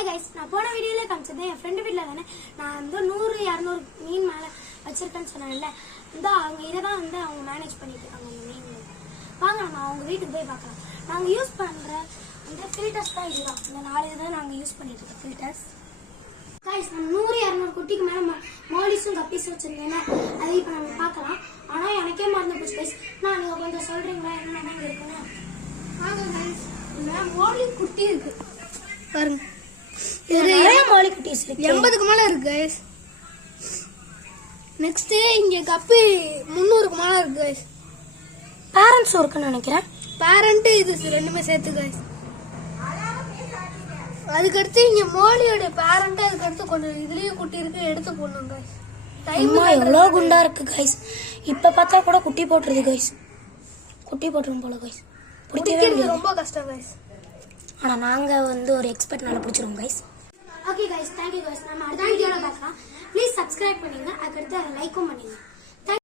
Hi guys, நான் போன வீடியோவில் காமிச்சது என் ஃப்ரெண்டு வீட்டில் தானே நான் வந்து 100-200 மீன் மேலே வச்சிருக்கேன்னு சொன்னேன்ல. அவங்க இதை தான் வந்து அவங்க மேனேஜ் பண்ணிட்டு இருக்காங்க அந்த மீன். வாங்க நம்ம அவங்க வீட்டுக்கு போய் பார்க்கலாம். நாங்கள் யூஸ் பண்ணுற அந்த ஃபில்டர்ஸ் தான் இதுதான். இந்த 4 இதை நாங்கள் யூஸ் பண்ணிட்டு இருக்கோம் ஃபில்டர்ஸ். கைஸ், நம்ம 100-200 குட்டிக்கு மேலே மோலிஸும் கப்பீஸும் வச்சுருந்தேன்னா அது இப்போ நம்ம பார்க்கலாம். ஆனால் எனக்கே மறந்து போச்சு கைஸ். நான் நீங்கள் கொஞ்சம் சொல்கிறீங்களா என்னென்ன இருக்குன்னு? வாங்க கைஸ், இந்த மோலி குட்டி இருக்கு பாருங்க. நிறைய மோலி குட்டிஸ் இருக்கு, 80க்கு மேல இருக்கு गाइस. நெக்ஸ்ட் இங்க கப்பி 300க்கு மேல இருக்கு गाइस. பேரண்ட்ஸ் இருக்குன்னு நினைக்கிறேன். பேரண்ட் இது ரெண்டுமே சேர்த்து गाइस. அதுக்கு அடுத்து இங்க மோலியோட பேரண்ட், அதுக்கு அடுத்து கொஞ்சம் இதுலயே குட்டி இருக்கு, எடுத்து போடணும் गाइस. டைம் எவ்வளவு குண்டா இருக்கு गाइस. இப்ப பார்த்தா கூட குட்டி போட்டுருது गाइस. குட்டி போட்டுரும் போல गाइस. பிடிக்கிறது ரொம்ப கஷ்டம் गाइस. ஆனா நாங்க வந்து ஒரு எக்ஸ்பர்ட் நால பிடிச்சிரோம் guys. Okay guys, thank you guys. நம்ம அடுத்த வீடியோல பார்க்கலாம். ப்ளீஸ் Subscribe பண்ணுங்க, அதுக்கு அடுத்து லைக்கும் பண்ணுங்க.